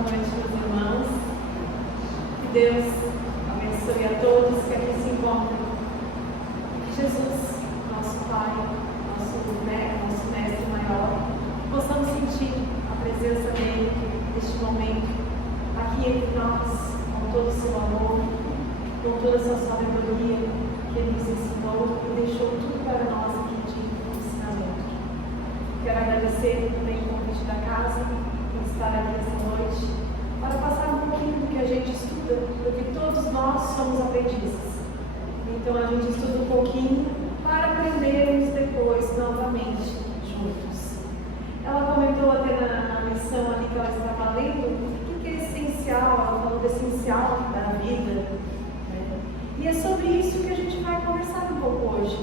noite, meus irmãos. Que Deus abençoe a todos que aqui se encontram. Que Jesus, nosso Pai, nosso Mestre maior, possamos sentir a presença dele neste momento, aqui entre nós, com todo o seu amor, com toda a sua sabedoria que ele nos ensinou e deixou tudo para nós aqui de ensinamento. Quero agradecer também o convite da casa por estar aqui essa noite, para passar um pouquinho do que a gente estuda, porque todos nós somos aprendizes. Então a gente estuda um pouquinho para aprendermos depois novamente juntos. Ela comentou até na lição ali que ela estava lendo o que é essencial, ela falou do essencial da vida, né? E é sobre isso que a gente vai conversar um pouco hoje.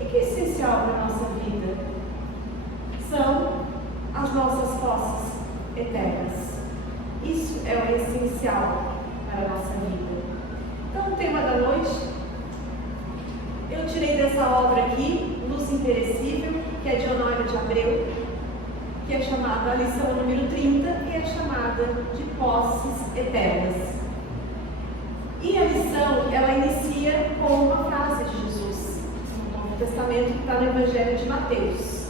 O que é essencial para a nossa vida? São as nossas posses eternas. Isso é o essencial para a nossa vida. Então, o tema da noite, eu tirei dessa obra aqui, Luz Imperecível, que é de Honório de Abreu, que é chamada, a lição número 30, e é chamada de Posses Eternas. E a lição, ela inicia com uma frase de Jesus, no Novo Testamento, que está no Evangelho de Mateus.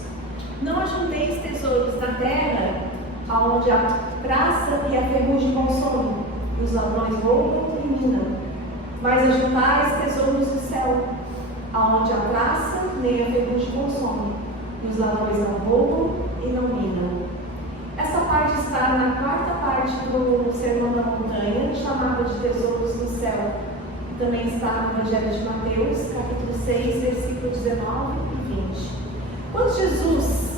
Não ajunteis tesouros na terra, aonde a traça e a ferrugem consomem, e os ladrões roubam e minam. Mas ajuntais tesouros do céu, aonde a traça nem a ferrugem consomem, e os ladrões não roubam e não minam. Essa parte está na quarta parte do Sermão da Montanha, chamada de Tesouros no Céu. Também está no Evangelho de Mateus, capítulo 6, versículo 19 e 20. Quando Jesus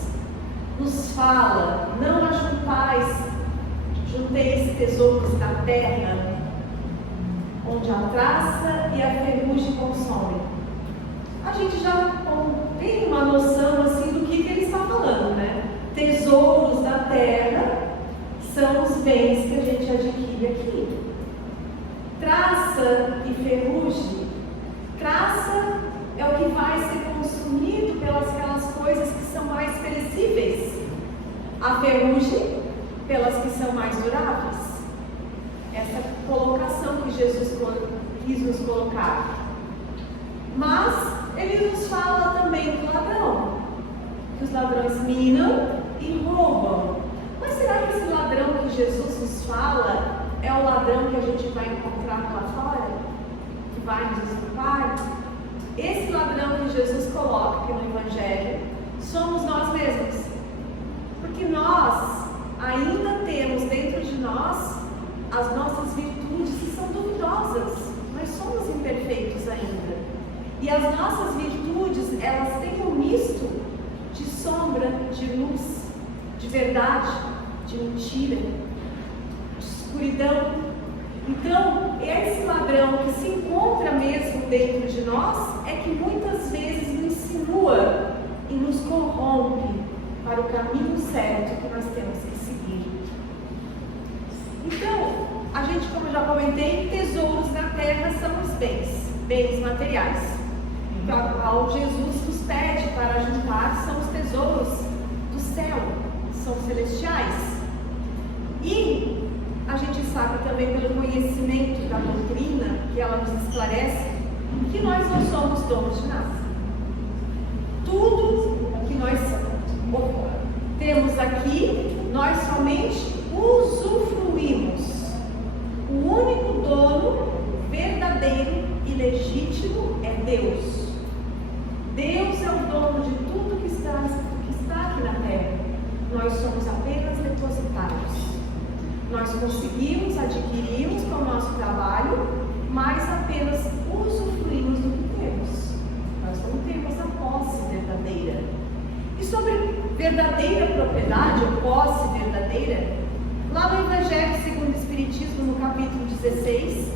nos fala, não ajunteis tesouros na terra, onde a traça e a ferrugem consomem. A gente já tem uma noção assim do que ele está falando, né? Tesouros da terra são os bens que a gente adquire aqui. Traça e ferrugem. Traça é o que vai ser consumido pelas aquelas coisas que são mais perecíveis. A ferrugem pelas que são mais duráveis. Essa colocação que Jesus quis nos colocar. Mas ele nos fala também do ladrão, que os ladrões minam e roubam. Mas será que esse ladrão que Jesus nos fala é o ladrão que a gente vai encontrar lá fora? Que vai nos estuprar? Esse ladrão que Jesus coloca aqui no Evangelho somos nós mesmos. Porque nós ainda temos dentro de nós as nossas virtudes que são duvidosas. Nós somos imperfeitos ainda. E as nossas virtudes, elas têm um misto de sombra, de luz, de verdade, de mentira, de escuridão. Então, esse ladrão que se encontra mesmo dentro de nós é que muitas vezes nos insinua e nos corrompe para o caminho certo que nós temos que seguir. Então, a gente, como eu já comentei, tesouros na terra são os bens materiais. Ao Jesus nos pede para juntar são os tesouros do céu, são celestiais. E a gente sabe também pelo conhecimento da doutrina, que ela nos esclarece, que nós não somos donos de nada. Tudo que nós temos aqui, nós somente usufruímos. O único dono verdadeiro e legítimo é Deus. Deus é o dono de tudo que está aqui na terra. Nós somos apenas depositários. Nós conseguimos, adquirimos com o nosso trabalho, mas apenas usufruímos do que temos. Nós não temos a posse verdadeira. E sobre verdadeira propriedade ou posse verdadeira, lá no Evangelho segundo o Espiritismo, no capítulo 16,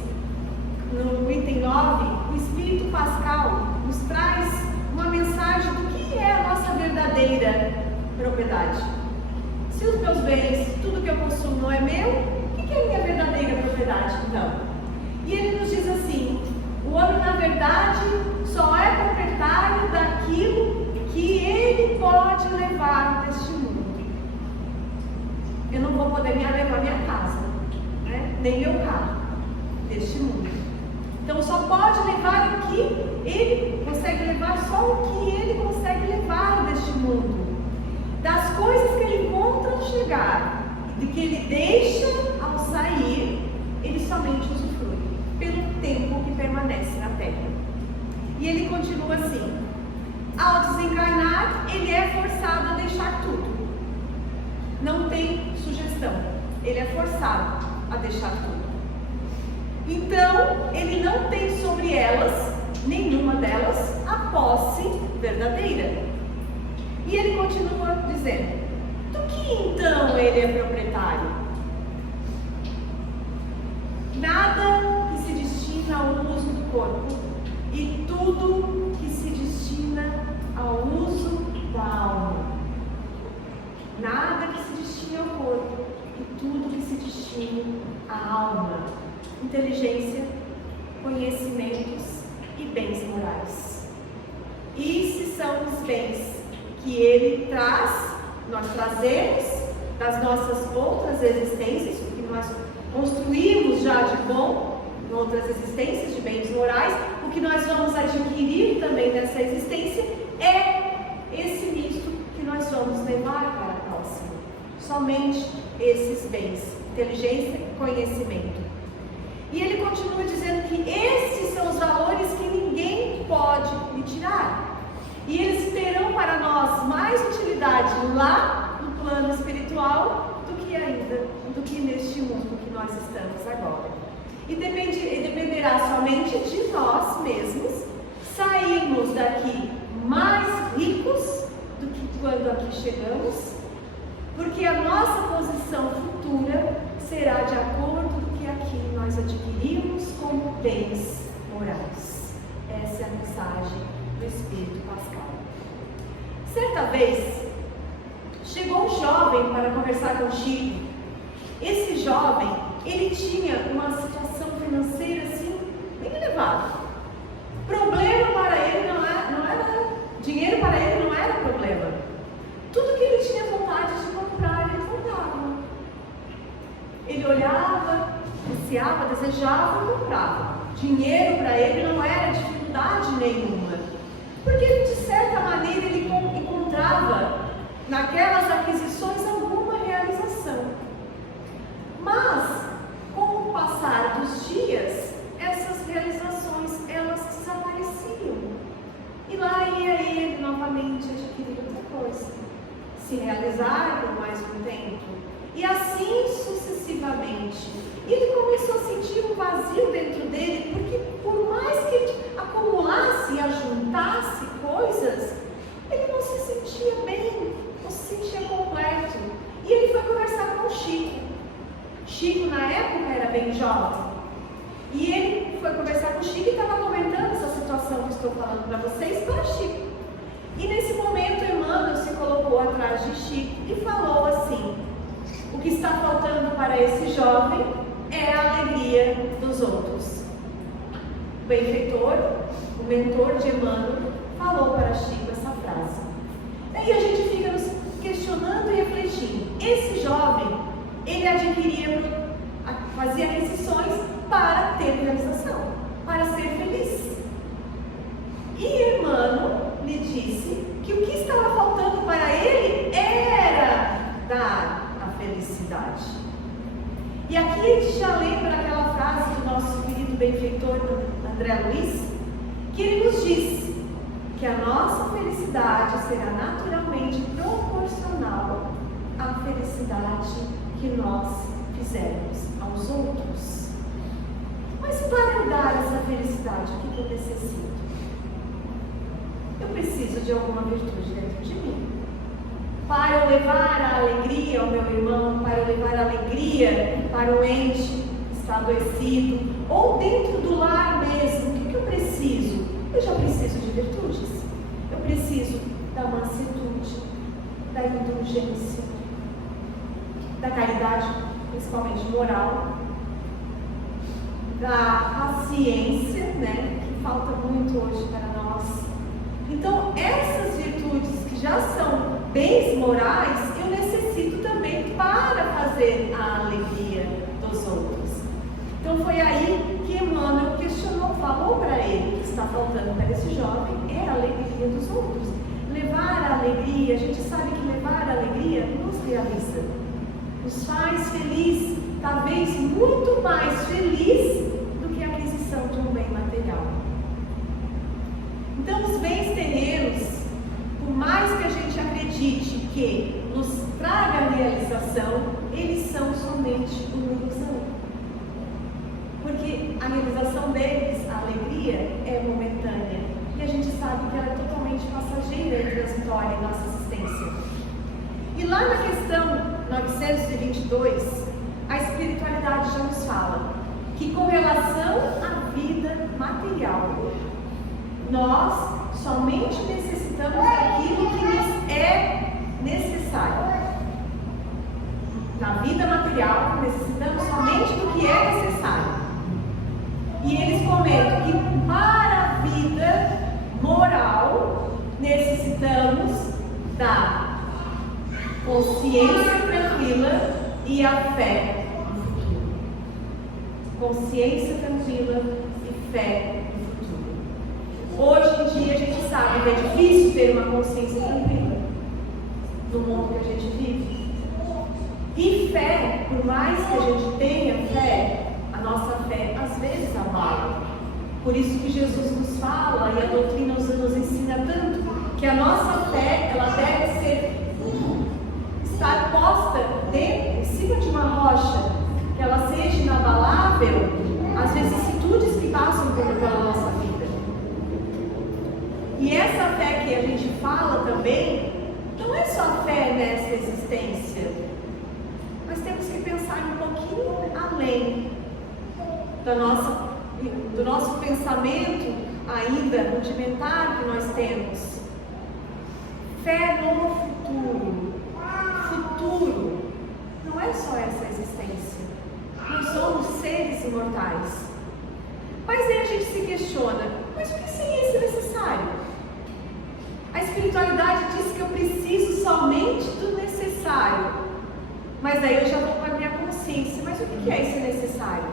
no item 9, o Espírito Pascal nos traz uma mensagem do que é a nossa verdadeira propriedade. Se os meus bens, tudo que eu consumo não é meu, o que é a minha verdadeira propriedade então? E ele nos diz assim: o homem na verdade só é proprietário daquilo que ele pode levar deste mundo. Eu não vou poder levar minha casa, nem meu carro deste mundo. Então só pode levar o que ele consegue levar, só o que ele consegue levar deste mundo. Das coisas que ele encontra ao chegar e de que ele deixa ao sair, ele somente usufrui pelo tempo que permanece na terra. E ele continua assim: ao desencarnar, ele é forçado a deixar tudo. Não tem sugestão, ele é forçado a deixar tudo. Então, ele não tem sobre elas, nenhuma delas, a posse verdadeira. E ele continua dizendo: do que então ele é proprietário? Nada que se destina ao uso do corpo e tudo que se destina ao uso da alma. Nada que se destine ao corpo e tudo que se destine à alma. Inteligência, conhecimentos e bens morais. Esses são os bens que ele traz, nós trazemos das nossas outras existências, o que nós construímos já de bom em outras existências de bens morais, o que nós vamos adquirir também nessa existência é esse misto que nós vamos levar para a próxima. Somente esses bens, inteligência e conhecimento. E ele continua dizendo que esses são os valores que ninguém pode lhe tirar. E eles terão para nós mais utilidade lá no plano espiritual do que neste mundo que nós estamos agora. E dependerá somente de nós mesmos sairmos daqui mais ricos do que quando aqui chegamos, porque a nossa posição futura será de acordo com o que aqui nós adquirimos como bens morais. Essa é a mensagem do Espírito Pascal. Certa vez, chegou um jovem para conversar com Chico. Esse jovem, ele tinha uma situação financeira assim, bem elevada. Problema para ele não era dinheiro para ele não era problema. Tudo que ele tinha vontade de comprar, ele comprava. Ele olhava, ansiava, desejava e comprava. Dinheiro para ele não era dificuldade nenhuma, porque de certa maneira ele encontrava naquelas aquisições alguma realização. Mas, com o passar dos dias, essas realizações elas desapareciam. E lá ia ele novamente adquirir outra coisa, se realizar por mais um tempo. E assim sucessivamente. E ele começou a sentir um vazio dentro dele, porque por mais que ele acumulasse e ajuntasse coisas, ele não se sentia bem, não se sentia completo. E ele foi conversar com o Chico. Chico na época era bem jovem. E ele foi conversar com o Chico e estava comentando essa situação que estou falando para vocês para Chico. E nesse momento Emmanuel se colocou atrás de Chico e falou assim: o que está faltando para esse jovem é a alegria dos outros. O benfeitor, o mentor de Emmanuel, falou para Chico essa frase. Aí a gente fica nos questionando e refletindo. Esse jovem, ele fazia aquisições para ter realização, para ser feliz. E Emmanuel lhe disse que o que estava faltando para ele era dar a felicidade. E aqui a gente já lembra aquela frase do nosso querido benfeitor André Luiz, que ele nos diz que a nossa felicidade será naturalmente proporcional à felicidade que nós fizermos aos outros. Mas para eu dar essa felicidade, o que eu necessito? Eu preciso de alguma virtude dentro de mim. Para eu levar a alegria ao meu irmão, para eu levar a alegria para o ente que está adoecido, ou dentro do lar mesmo, o que eu preciso? Eu já preciso de virtudes. Eu preciso da mansidão, da indulgência, da caridade, principalmente moral, da paciência, que falta muito hoje para nós. Então, essas virtudes que já são bens morais, eu necessito também para fazer a alegria dos outros. Então foi aí que Emmanuel questionou, falou para ele que está faltando para esse jovem é a alegria dos outros. Levar a alegria, a gente sabe que levar a alegria nos realiza, nos faz feliz, talvez muito mais feliz do que a aquisição de um bem material. Então os bens terrenos, por mais que a gente acredite que nos traga realização, eles são somente uma ilusão. Porque a realização deles, a alegria, é momentânea. E a gente sabe que ela é totalmente passageira e transitória em nossa existência. E lá na questão 922, a espiritualidade já nos fala que com relação à vida material, nós somente necessitamos daquilo que nos é necessário. Na vida material, necessitamos somente do que é necessário. E eles comentam que para a vida moral, necessitamos da consciência tranquila e a fé no futuro. Consciência tranquila e fé no futuro. Hoje em dia a gente sabe que é difícil ter uma consciência tranquila no mundo que a gente vive. E fé, por mais que a gente tenha fé, a nossa fé às vezes abala. Por isso que Jesus nos fala e a doutrina nos ensina tanto que a nossa fé, ela deve estar posta em cima de uma rocha, que ela seja inabalável às vicissitudes que passam pela nossa vida. E essa fé que a gente fala também, não é só fé nessa existência, mas temos que pensar um pouquinho além do nosso pensamento ainda rudimentar que nós temos. Fé no futuro. Futuro não é só essa existência. Nós somos seres imortais. Mas aí a gente se questiona, mas o que seria esse necessário? A espiritualidade diz que eu preciso somente do necessário. Mas aí eu já vou com a minha consciência. Mas o que é esse necessário?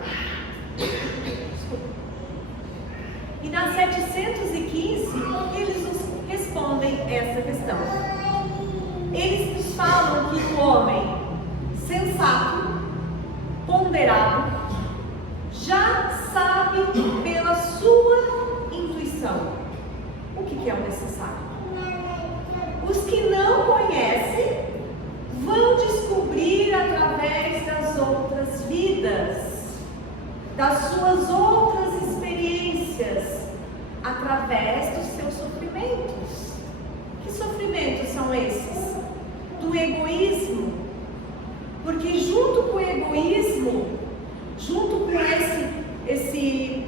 E na 715, eles nos respondem essa questão. Eles nos falam que o homem sensato, ponderado, já sabe pela sua intuição o que é o necessário. Os que não conhecem vão descobrir através das outras vidas, das suas outras experiências, através dos seus sofrimentos. Que sofrimentos são esses? Do egoísmo. Porque junto com o egoísmo, junto com esse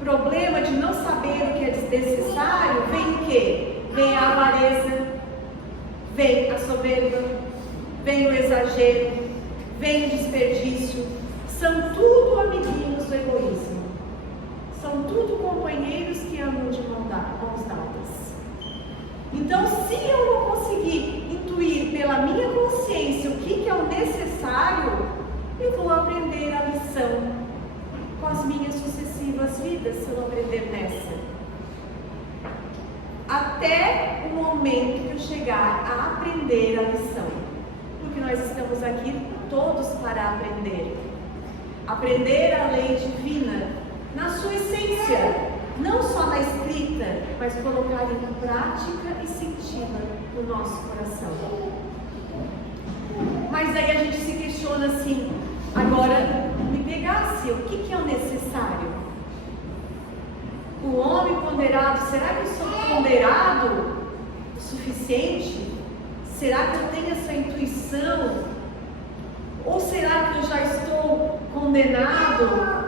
problema de não saber o que é desnecessário, vem o quê? Vem a avareza, vem a soberba, vem o exagero, vem o desperdício. São tudo amiguinhos do egoísmo. São tudo companheiros que andam de mãos dadas. Então, se eu não conseguir intuir pela minha consciência o que é o necessário, eu vou aprender a lição com as minhas sucessivas vidas, se eu não aprender nessa. Até o momento que eu chegar a aprender a lição. Porque nós estamos aqui todos para aprender. Aprender a lei divina na sua essência, não só na escrita, mas colocar em prática e senti-la no nosso coração. Mas aí a gente se questiona assim, agora me pegasse, o que é o necessário? O homem ponderado, será que eu sou ponderado o suficiente? Será que eu tenho essa intuição? Ou será que eu já estou condenado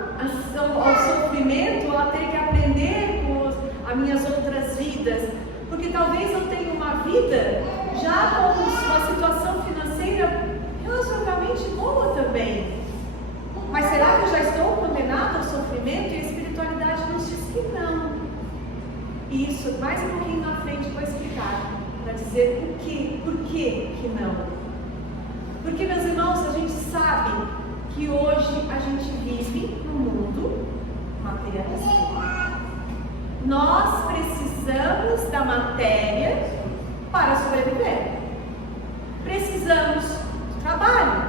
ao sofrimento, a ter que aprender com as minhas outras vidas? Porque talvez eu tenha uma vida já com uma situação financeira relativamente boa também. Mas será que eu já estou condenado ao sofrimento? E a espiritualidade nos diz que não. E isso, mais um pouquinho na frente, eu vou explicar, para dizer por que não. Porque, meus irmãos, a gente sabe que hoje hoje a gente vive num mundo materialista. Nós precisamos da matéria para sobreviver. Precisamos do trabalho,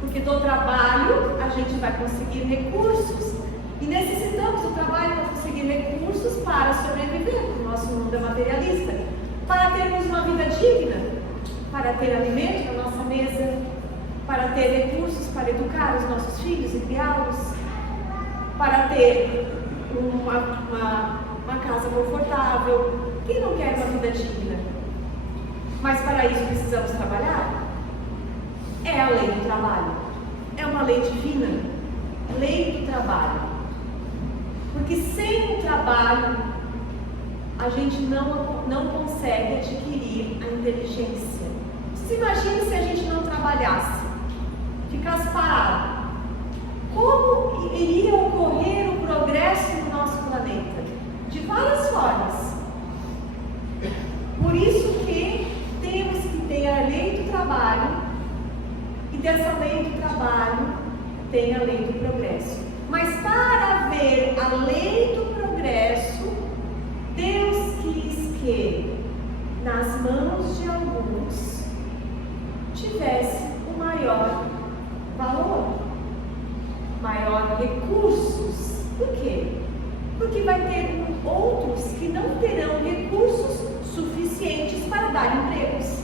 porque do trabalho a gente vai conseguir recursos. E necessitamos do trabalho para conseguir recursos para sobreviver, porque o nosso mundo é materialista. Para termos uma vida digna, para ter alimento na nossa mesa, para ter recursos para educar os nossos filhos e criá-los, para ter uma casa confortável. Quem não quer uma vida digna? Mas para isso precisamos trabalhar. É a lei do trabalho. É uma lei divina. Lei do trabalho. Porque sem o trabalho, a gente não consegue adquirir a inteligência. Se imagine se a gente não trabalhasse, ficasse parado. Como iria ocorrer o progresso no nosso planeta? De várias formas. Por isso que temos que ter a lei do trabalho, e dessa lei do trabalho tem a lei do progresso. Mas para haver a lei do progresso, Deus quis que nas mãos de alguns tivesse o maior valor, maior recursos. Por quê? Porque vai ter outros que não terão recursos suficientes para dar empregos.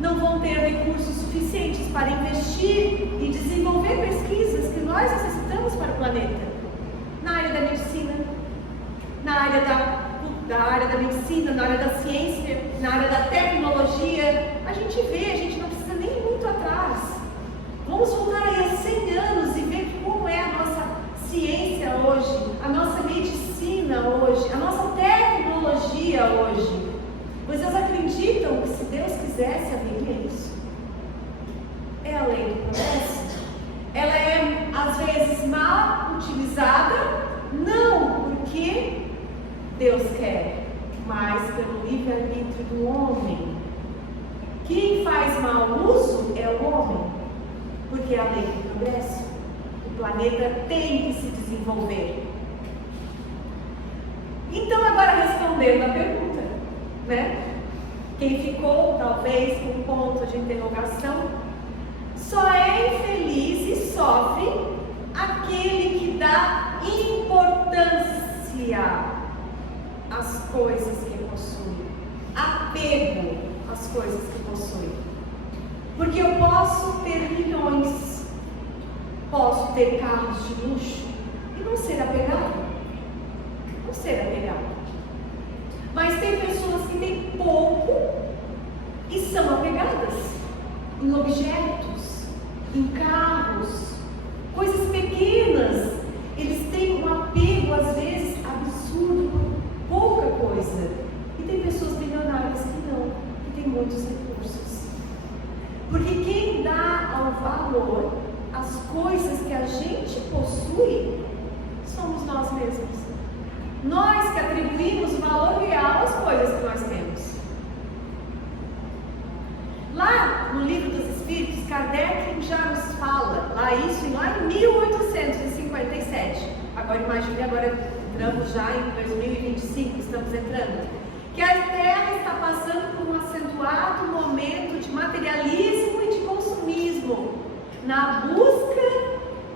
Não vão ter recursos suficientes para investir e desenvolver pesquisas que nós necessitamos para o planeta. Na área da medicina, na área da medicina, na área da ciência, na área da tecnologia. A gente vê, a gente não precisa nem muito atrás. Vamos voltar aí a 100 anos e ver como é a nossa ciência hoje, a nossa medicina hoje, a nossa tecnologia hoje. Vocês acreditam que se Deus quisesse haveria isso? É a lei do progresso. Ela é às vezes mal utilizada, não porque Deus quer, mas pelo livre-arbítrio do homem. Quem faz mau uso é o homem, porque é a lei do progresso. O planeta tem que se desenvolver. Então, agora respondendo a pergunta, né? Quem ficou talvez com um ponto de interrogação, só é infeliz e sofre aquele que dá importância às coisas que possui, apego às coisas que possui. Porque eu posso ter milhões, posso ter carros de luxo e não ser apegado. Não ser apegado. Mas tem pessoas que têm pouco e são apegadas em objetos, em carros, coisas pequenas. Eles têm um apego, às vezes, absurdo por pouca coisa. E tem pessoas milionárias que não, que têm muitos recursos. Porque quem dá ao valor às coisas que a gente possui somos nós mesmos. Nós que atribuímos valor real às coisas que nós temos. Lá no Livro dos Espíritos, Kardec já nos fala, lá em 1857. Agora imagine, agora entramos já em 2025, estamos entrando. Que a Terra está passando por um acentuado momento de materialismo e de consumismo, na busca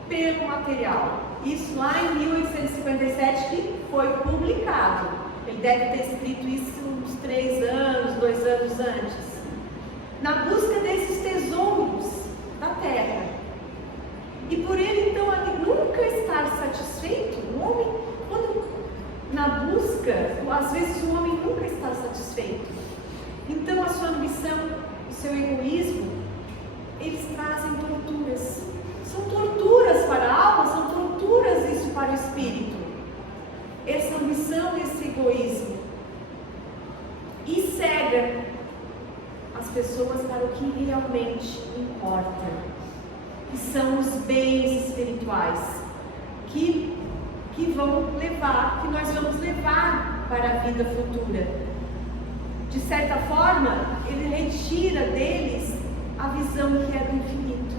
pelo material. Isso lá em 1857 que foi publicado. Ele deve ter escrito isso uns 3 anos, 2 anos antes. Na busca desses tesouros da terra. E por ele então nunca estar satisfeito, o homem, quando na busca, às vezes o homem nunca está satisfeito. Então a sua ambição, o seu egoísmo, eles trazem torturas. São torturas para a alma, são torturas isso para o espírito. Essa ambição, esse egoísmo. E cega as pessoas para o que realmente importa. Que são os bens espirituais. Que vão levar, que nós vamos levar para a vida futura. De certa forma, ele retira deles a visão que é do infinito.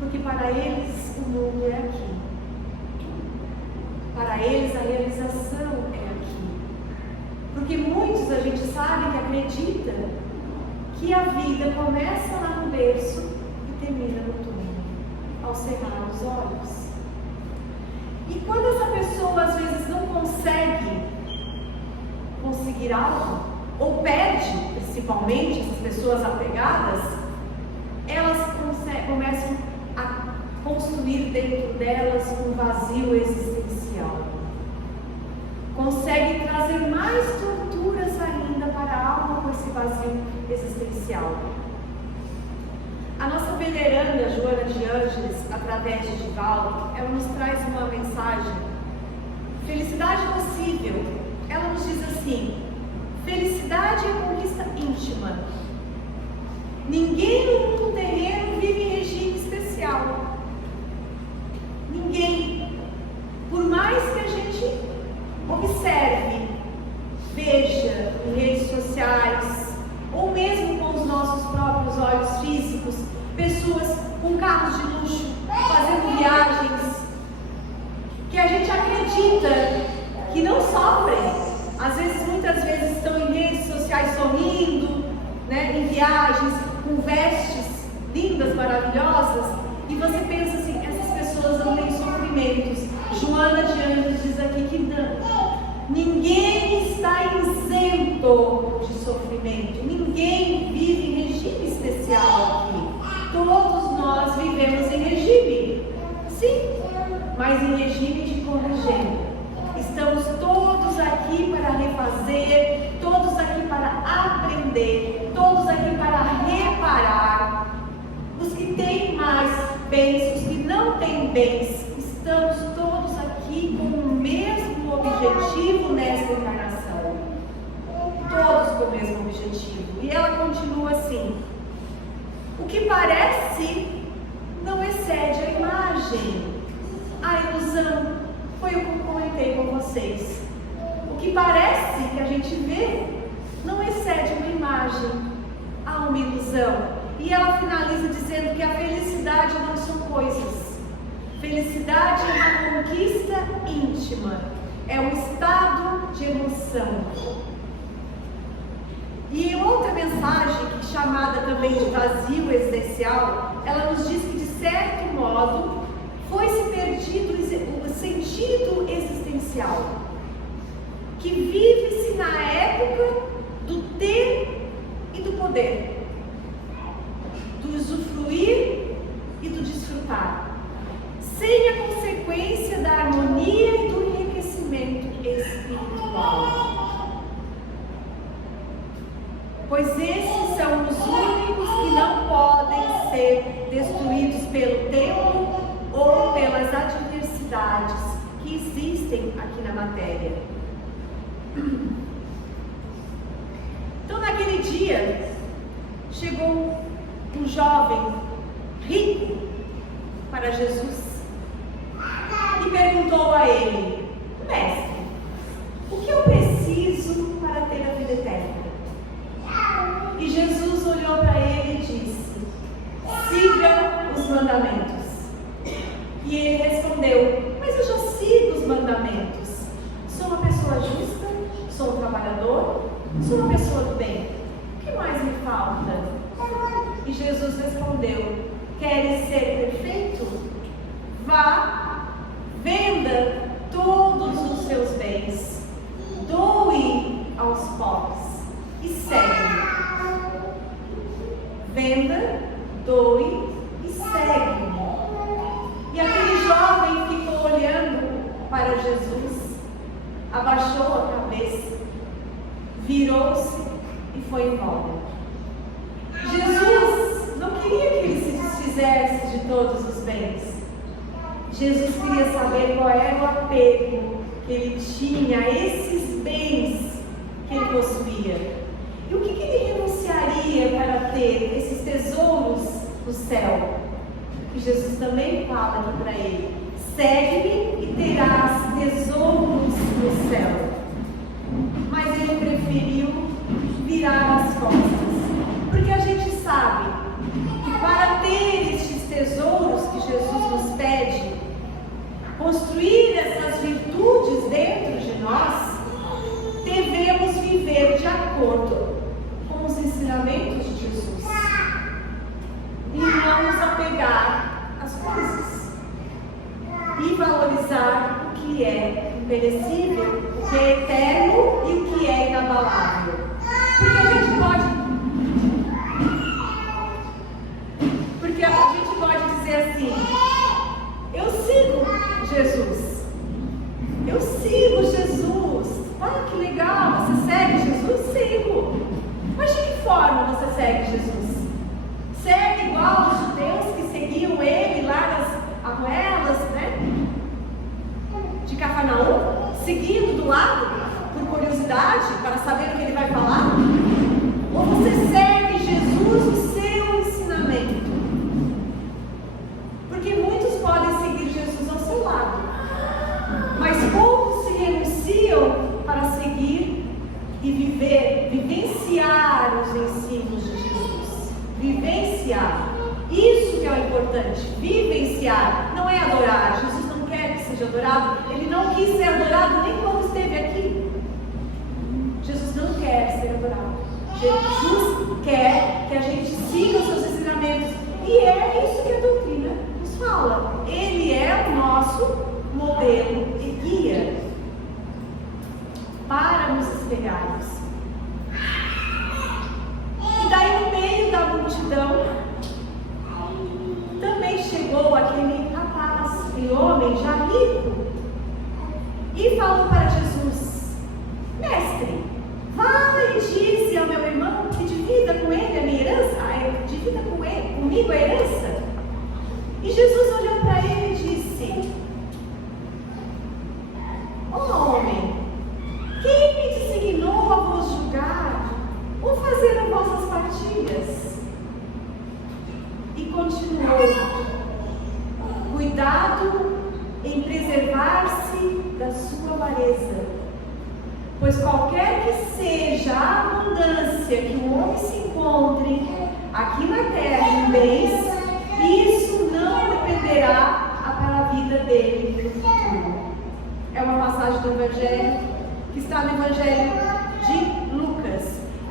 Porque porque para eles o mundo é aqui. Para eles a realização é aqui. Porque muitos a gente sabe que acredita que a vida começa lá no berço e termina no túmulo, ao cerrar os olhos. E quando essa pessoa às vezes não conseguir algo, ou perde, principalmente essas pessoas apegadas, elas começam a construir dentro delas um vazio existencial. Consegue trazer mais torturas ainda para a alma com esse vazio existencial. A nossa veneranda Joana de Ângeles, através de Divaldo, ela nos traz uma mensagem: felicidade possível. Ela nos diz assim: felicidade é conquista íntima. Ninguém no mundo terreno vive em regime especial. Ninguém. Por mais que a gente observe, veja em redes sociais, ou mesmo com os nossos próprios olhos físicos, pessoas com carros de luxo, fazendo viagens, que a gente acredita que não sofrem. Às vezes, muitas vezes estão em redes sociais sorrindo, né, em viagens, com vestes lindas, maravilhosas, e você pensa assim, essas pessoas não têm sofrimentos. Joana de Ângeles diz aqui que não. Ninguém está isento de sofrimento. Ninguém vive em regime especial aqui. Todos nós vivemos em regime. Sim, mas em regime de corrigendo. Estamos todos aqui para refazer, todos aqui para aprender, todos aqui para reparar. Os que têm mais bens, os que não têm bens, estamos todos aqui com o mesmo objetivo nesta encarnação. Todos com o mesmo objetivo. E ela continua assim: o que parece não excede a imagem. A ilusão foi o que eu comentei com vocês. O que parece que a gente vê não excede uma imagem, há uma ilusão. E ela finaliza dizendo que a felicidade não são coisas. Felicidade é uma conquista íntima, é um estado de emoção. E em outra mensagem, chamada também de vazio existencial, ela nos diz que, de certo modo, foi-se perdido o sentido existencial, que vive-se na época do ter e do poder, do usufruir e do desfrutar, sem a consequência da harmonia e do enriquecimento espiritual. Pois esses são os únicos que não podem ser destruídos pelo tempo ou pelas adversidades que existem aqui na matéria. Então, naquele dia, chegou um jovem rico para Jesus e perguntou a ele: mestre, o que eu preciso para ter a vida eterna? E Jesus olhou para ele e disse: siga os mandamentos. E ele respondeu: mas eu já sigo os mandamentos. Sou uma pessoa justa, sou um trabalhador, sou uma pessoa do bem. O que mais me falta? E Jesus respondeu: queres ser perfeito? Vá, venda todos os seus bens, doe aos pobres e segue-me. Venda, doe e segue-me. E aquele jovem ficou olhando para Jesus, abaixou a cabeça, virou-se e foi embora. Jesus não queria que ele se desfizesse de todos os bens. Jesus queria saber qual era o apego que ele tinha a esses bens que ele possuía. E o que ele renunciaria para ter esses tesouros no céu? E Jesus também fala aqui para ele: segue-me e terás tesouros no céu. Mas ele preferiu virar as costas, porque a gente sabe que para ter estes tesouros que construir essas virtudes dentro de nós, devemos viver de acordo com os ensinamentos de Jesus e não nos apegar às coisas e valorizar o que é imperecível, o que é eterno e o que é inabalável. Porque a gente pode dizer assim: eu sigo Jesus. Eu sigo Jesus. Ah, que legal, você segue Jesus? Sigo. Mas de que forma você segue Jesus? Segue igual os judeus que seguiam ele lá nas arruelas, né? De Cafarnaum, seguindo do lado, por curiosidade, para saber o que ele vai falar? Ou você segue Jesus, o seu ensinamento? Porque muitos podem seguir Jesus ao seu lado, mas poucos se renunciam para seguir e vivenciar os ensinos de Jesus. Vivenciar. Isso que é o importante. Vivenciar. Não é adorar. Jesus não quer que seja adorado. Ele não quis ser adorado nem quando esteve aqui. Jesus não quer ser adorado. Jesus quer que a gente siga os seus ensinamentos. E é isso que a doutrina nos fala. Ele é o nosso modelo e guia para nos espelharmos. E daí, no meio da multidão, também chegou aquele rapaz, aquele homem já rico, e falou para Jesus: Mestre, vá e dize ao meu irmão que divida com ele a minha herança, divida comigo a herança. E Jesus olhou para ele e disse: homem, quem me designou a vos julgar ou fazer as vossas partilhas? E continuou: cuidado em preservar-se da sua avareza, pois qualquer que seja a abundância que o homem se encontre aqui na terra em bens, isso não dependerá para a vida dele no futuro. É uma passagem do Evangelho que está no Evangelho de Lucas.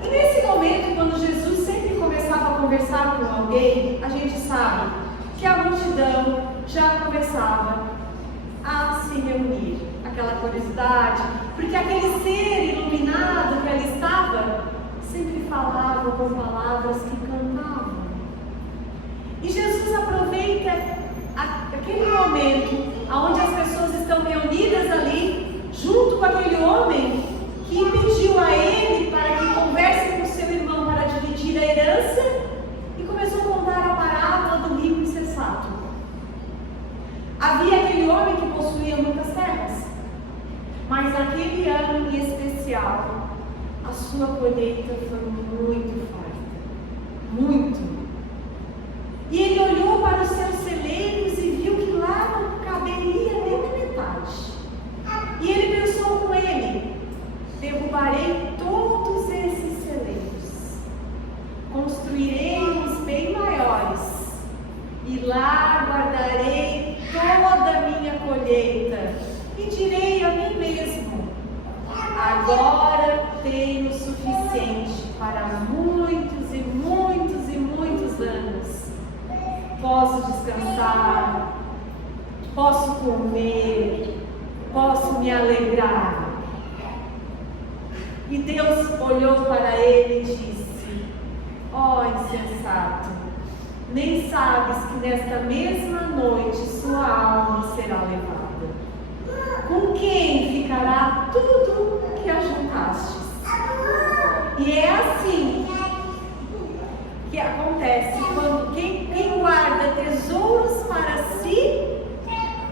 E nesse momento, quando Jesus sempre começava a conversar com alguém, a gente sabe que a multidão já começava a se reunir. Aquela curiosidade, porque aquele ser iluminado que ali estava sempre falava com palavras que cantavam. E Jesus aproveita aquele momento onde as pessoas estão reunidas ali, junto com aquele homem que pediu a ele para que converse com seu irmão para dividir a herança, e começou a contar a parábola do rico insensato. Havia aquele homem que possuía muitas terras, mas naquele ano em especial, a sua colheita foi muito farta, muito. E ele olhou para os seus celeiros e viu que lá não caberia nem a metade. E ele pensou com ele: derrubarei todos esses celeiros, construirei-os bem maiores, e lá guardarei toda a minha colheita, e direi a mim mesmo: agora tenho o suficiente para muitos e muitos e muitos anos. Posso descansar, posso comer, posso me alegrar. E Deus olhou para ele e disse: ó insensato, nem sabes que nesta mesma noite sua alma será levada. Com quem ficará tudo que ajuntastes? E é assim que acontece quando quem guarda tesouros para si,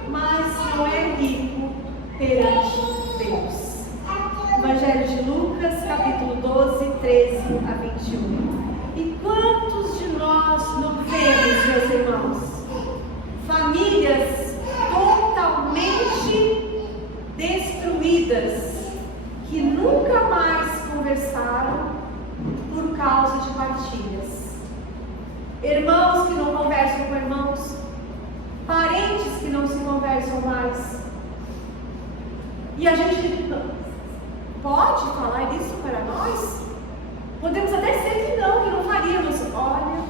mas não é rico perante Deus. Evangelho de Lucas, capítulo 12, 13 a 21. E quantos de nós não vemos, meus irmãos, famílias totalmente destruídas, que nunca mais conversaram por causa de partilhas? Irmãos que não conversam com irmãos, mais. E a gente pode falar isso para nós? Podemos até ser que não faríamos. Olha,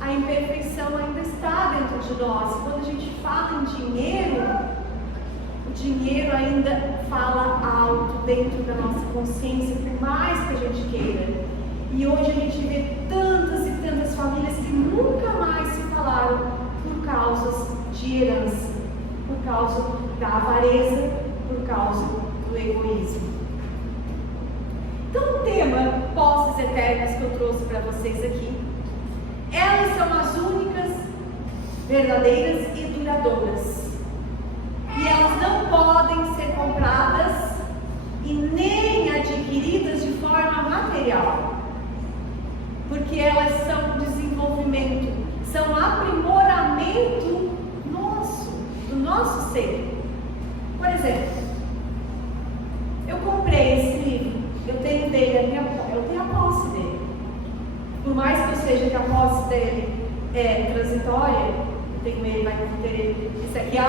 a imperfeição ainda está dentro de nós. Quando a gente fala em dinheiro, o dinheiro ainda fala alto dentro da nossa consciência, por mais que a gente queira. E hoje a gente vê tantas e tantas famílias que nunca mais se falaram por causas de herança, por causa da avareza, por causa do egoísmo. Então, o tema posses eternas que eu trouxe para vocês aqui, elas são as únicas, verdadeiras e duradouras. E elas não podem ser compradas e nem adquiridas de forma material, porque elas são desenvolvimento, são aprimoramento nosso, do nosso ser. Por exemplo, eu comprei esse livro, eu tenho a posse dele. Por mais que eu seja que a posse dele é transitória, eu tenho ele, vai ter ele. Isso aqui é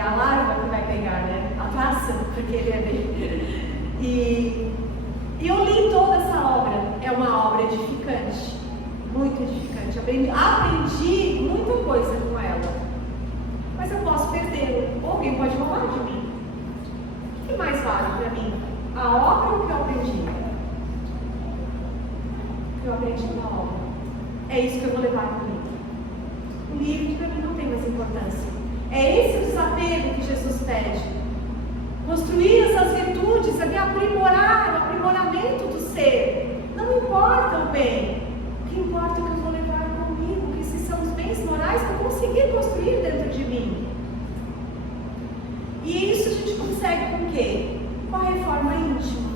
a larva que vai pegar, né? A caça, porque ele é dele. E eu li toda essa obra. É uma obra edificante, muito edificante. Aprendi muita coisa com ela. Mas eu posso perdê-lo. Ou alguém pode roubar de mim. O que mais vale para mim? A obra ou o que eu aprendi? O que eu aprendi na obra. É isso que eu vou levar comigo. O livro para mim não tem mais importância. É esse o desapego que Jesus pede. Construir essas virtudes, aprimorar, o aprimoramento do ser. Não importa o bem. O que importa é o que eu vou levar comigo, que esses são os bens morais que eu consegui construir dentro de mim. E isso a gente consegue com o quê? Com a reforma íntima.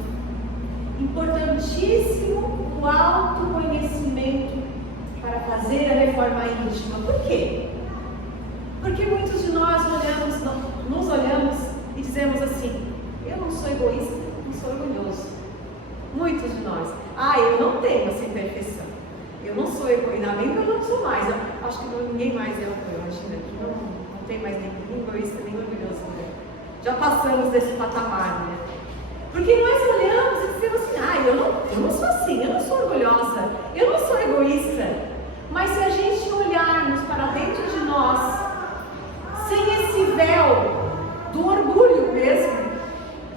Importantíssimo o autoconhecimento para fazer a reforma íntima. Por quê? Porque muitos de nós nos olhamos e dizemos assim: eu não sou egoísta, não sou orgulhoso. Muitos de nós. Eu não tenho essa imperfeição. Eu não sou egoísta, ainda bem que eu não sou mais. Eu acho que ninguém mais é orgulhoso, né? Não tem mais nem egoísta, nem orgulhoso, né? Já passamos desse patamar, né? Porque nós olhamos e dizemos assim: eu não sou assim, eu não sou orgulhosa, eu não sou egoísta. Mas se a gente olharmos para dentro de nós, sem esse véu do orgulho mesmo,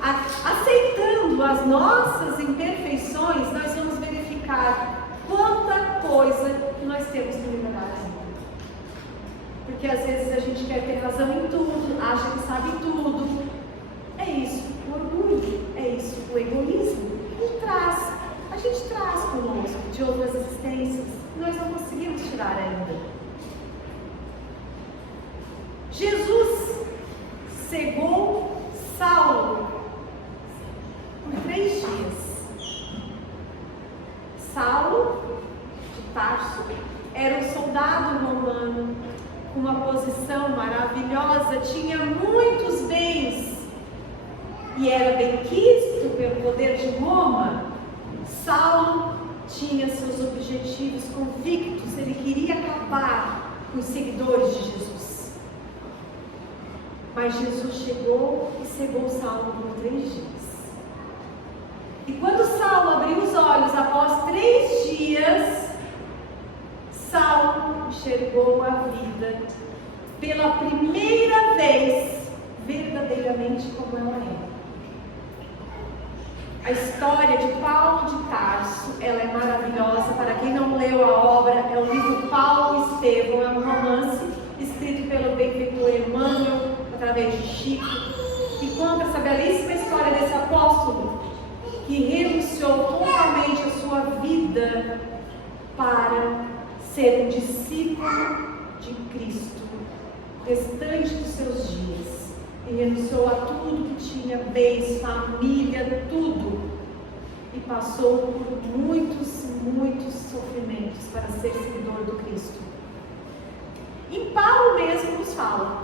aceitando as nossas imperfeições, nós vamos verificar quanta coisa que nós temos que liberar. Porque às vezes a gente quer ter razão em tudo, acha que sabe tudo. É isso, o orgulho, é isso, o egoísmo. A gente traz conosco de outras existências que nós não conseguimos tirar ainda. Jesus cegou Saulo por 3 dias. Saulo de Tarso era um soldado romano com uma posição maravilhosa, tinha muitos bens e era bem quisto pelo poder de Roma. Saulo tinha seus objetivos convictos, ele queria acabar com os seguidores de Jesus. Mas Jesus chegou e cegou Saulo por 3 dias. E quando Saulo abriu os olhos após 3 dias, Saulo enxergou a vida pela primeira vez verdadeiramente como ela é. A história de Paulo de Tarso, ela é maravilhosa. Para quem não leu a obra, é o livro Paulo e Estevão, é um romance escrito pelo benfeitor Emmanuel, através de Chico, que conta essa belíssima história desse apóstolo que renunciou totalmente a sua vida para ser um discípulo de Cristo o restante dos seus dias. E renunciou a tudo que tinha, bens, família, tudo. E passou por muitos sofrimentos para ser seguidor do Cristo. E Paulo mesmo nos fala: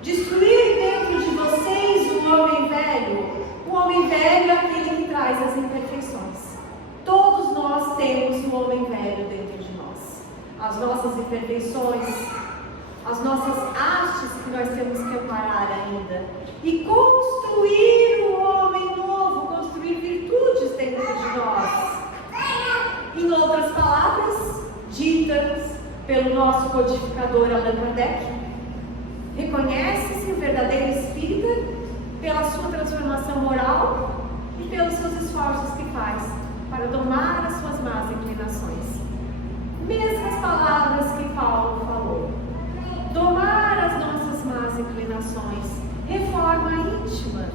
destruir dentro de vocês o homem velho. O homem velho é aquele que traz as imperfeições. Todos nós temos um homem velho dentro de nós. As nossas imperfeições, as nossas hastes que nós temos que aparar ainda, e construir um homem novo, construir virtudes dentro de nós. Em outras palavras, ditas pelo nosso codificador Allan Kardec, reconhece-se o verdadeiro espírita pela sua transformação moral e pelos seus esforços que faz para domar as suas más inclinações. Mesmas palavras que Paulo falou. Domar as nossas más inclinações, reforma íntima,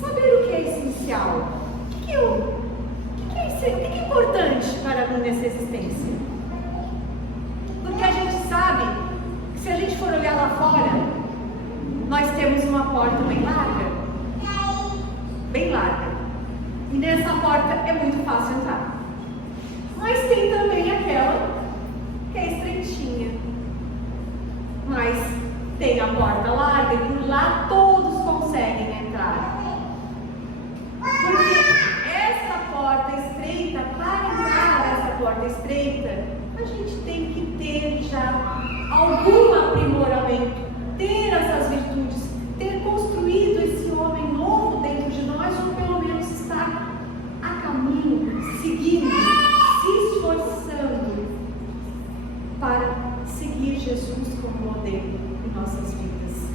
saber o que é essencial, o que é importante para mim nessa existência. Porque a gente sabe que se a gente for olhar lá fora, nós temos uma porta bem larga, e nessa porta é muito fácil entrar. Mas tem também aquela que é estreitinha, mas tem a porta larga e por lá todos conseguem entrar. Porque essa porta estreita, para entrar nessa porta estreita, a gente tem que ter já algum aprimoramento, ter essas virtudes, ter construído esse homem novo dentro de nós, ou pelo menos estar a caminho, seguindo, se esforçando para seguir Jesus como modelo em nossas vidas.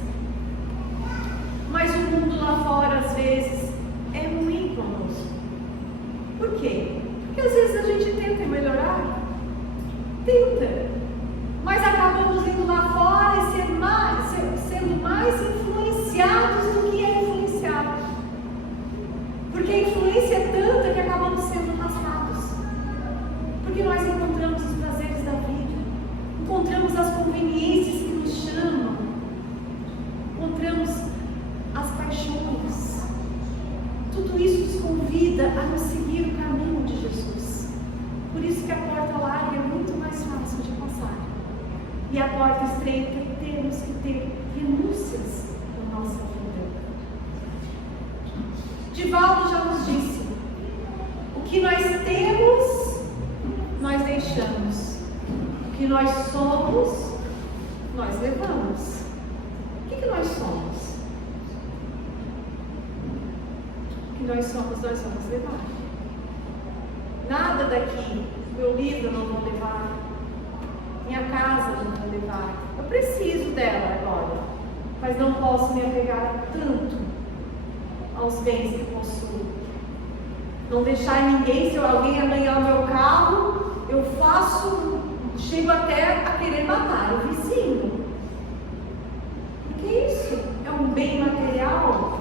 Mas o mundo lá fora, às vezes, é ruim conosco. Por quê? Porque às vezes a gente tenta melhorar, mas acabamos indo lá fora e sendo mais influenciados do que é influenciado. Porque a influência é tanta que acabamos sendo arrastados. Porque nós encontramos os prazeres da vida, encontramos as conveniências que nos chamam, encontramos as paixões. Tudo isso nos convida a nos seguir o caminho de Jesus. Por isso que a porta larga é muito mais fácil de passar. E a porta estreita temos que ter renúncias na nossa vida. Divaldo já nos disse: o que nós temos, nós deixamos. O que nós somos, nós levamos. O que nós somos? O que nós somos levar. Nada daqui, meu livro eu não vou levar, minha casa eu não vou levar. Eu preciso dela agora, mas não posso me apegar tanto aos bens que possuo. Não deixar ninguém, se alguém arranhar o meu carro, eu chego até a querer matar o vizinho. Porque isso é um bem material.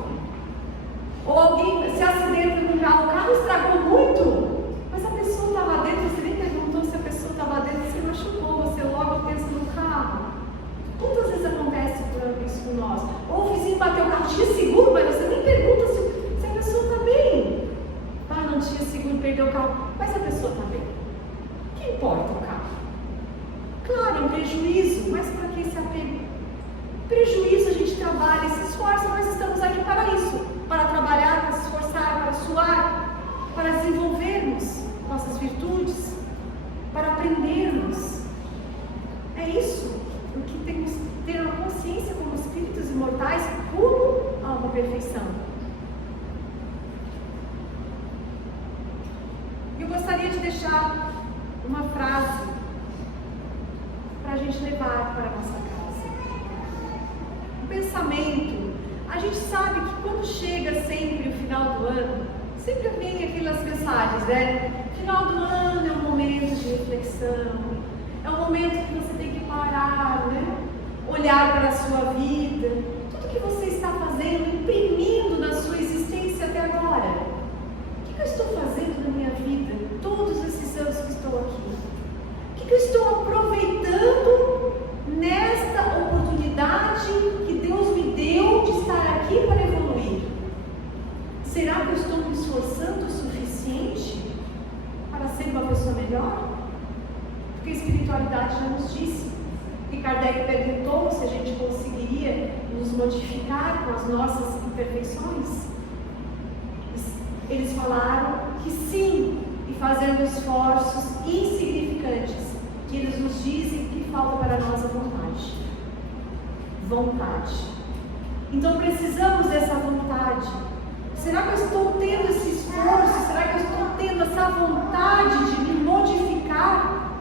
Ou alguém se acidenta no carro, o carro estragou muito, mas a pessoa estava dentro, você nem perguntou se a pessoa estava dentro, você machucou, você logo pensa no carro. Quantas vezes acontece isso com nós? Ou o vizinho bateu o carro, tinha seguro, mas você nem pergunta se a pessoa está bem. Ah, não tinha seguro, perdeu o carro, mas a pessoa está bem. O que importa o carro? Claro, é um prejuízo, mas para que esse apego? Prejuízo a gente trabalha e se esforça, nós estamos aqui para isso. Para trabalhar, para se esforçar, para suar, para desenvolvermos nossas virtudes, para aprendermos. É isso o que temos que ter uma consciência como espíritos imortais, rumo a uma perfeição. Eu gostaria de deixar uma frase para a gente levar para a nossa casa. Um pensamento. A gente sabe que quando chega sempre o final do ano, sempre vem aquelas mensagens, né? Final do ano é um momento de reflexão, é um momento que você tem que parar, né? Olhar para a sua vida, tudo que você está fazendo, imprimindo na sua existência até agora. O que eu estou fazendo na minha vida, todos esses anos que estou aqui? O que eu estou aproveitando nesta oportunidade que Deus me deu de estar aqui para evoluir? Será que eu estou me esforçando o suficiente para ser uma pessoa melhor? Porque a espiritualidade já nos disse. E Kardec perguntou se a gente conseguiria nos modificar com as nossas imperfeições. Eles falaram que sim, e fazendo esforços insignificantes, que eles nos dizem que falta para a nossa vontade. vontade. Então precisamos dessa vontade. Será que eu estou tendo esse esforço? Será que eu estou tendo essa vontade de me modificar,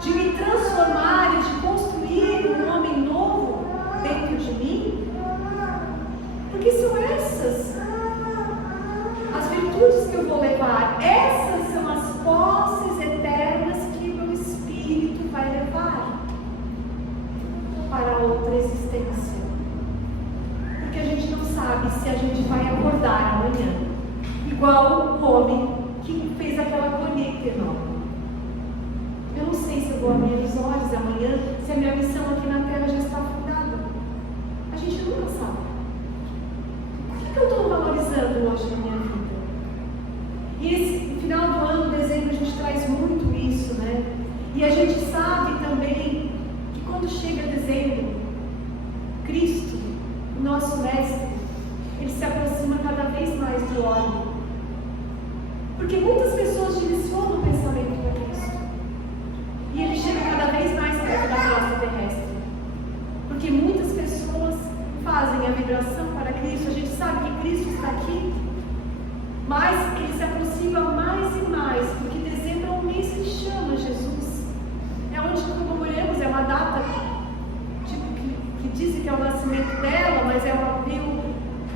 de me transformar e de construir um homem novo dentro de mim? Porque são essas as virtudes que eu vou levar. Essas são as posses eternas que o meu espírito vai levar para outra existência. Porque a gente não sabe se a gente vai acordar amanhã igual o homem que fez aquela colheita enorme. Eu não sei se eu vou abrir os olhos amanhã, se a minha missão aqui na Terra já está fundada. A gente nunca sabe. O que eu estou valorizando hoje na minha vida? E esse final do ano, dezembro, a gente traz muito isso, né? E a gente sabe também que quando chega dezembro, Cristo, o nosso Mestre, ele se aproxima cada vez mais do homem. Porque muitas pessoas direcionam o pensamento para Cristo. E ele chega cada vez mais perto da crosta terrestre. Porque muitas pessoas fazem a vibração para Cristo. A gente sabe que Cristo está aqui, mas ele se aproxima mais e mais, porque dezembro é um mês que chama Jesus. É onde comemoramos, é uma data que dizem que é o nascimento dela, mas é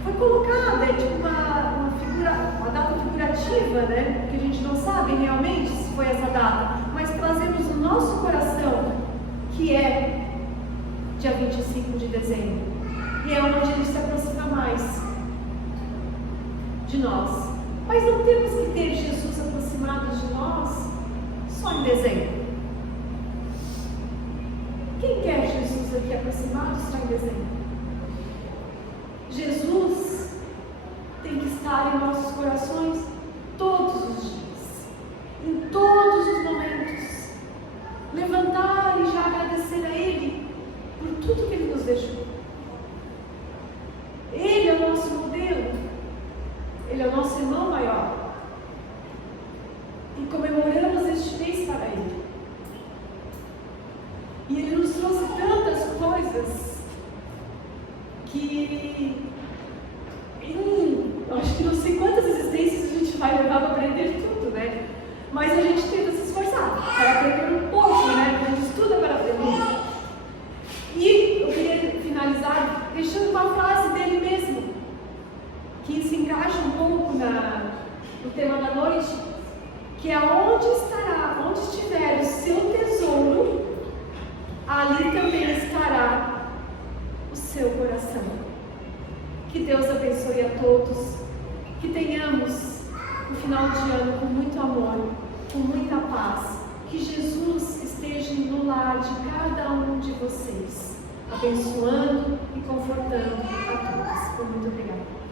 foi colocada, é tipo uma data figurativa, né? Porque a gente não sabe realmente se foi essa data, mas trazemos no nosso coração que é dia 25 de dezembro, e é onde ele se aproxima mais de nós. Mas não temos que ter Jesus aproximado de nós só em dezembro. Quem quer Jesus aqui aproximado só em dezembro? Jesus tem que estar em nossos corações todos os dias, em todos os momentos. Levantar e já agradecer a Ele por tudo que Ele nos deixou. Ele é o nosso modelo, Ele é o nosso irmão maior. E comemoramos este mês para Ele. E Ele nos trouxe tantas coisas que acho que não sei quantas existências a gente vai levar para aprender tudo, né? Mas a gente tenta se esforçar para aprender um pouco, né? A gente estuda para aprender. E eu queria finalizar deixando uma frase dele mesmo, que se encaixa um pouco no tema da noite, que é onde estiver o seu tesouro, ali também estará o seu coração. Que Deus abençoe a todos, que tenhamos um final de ano com muito amor, com muita paz, que Jesus esteja no lar de cada um de vocês, abençoando e confortando a todos. Muito obrigada.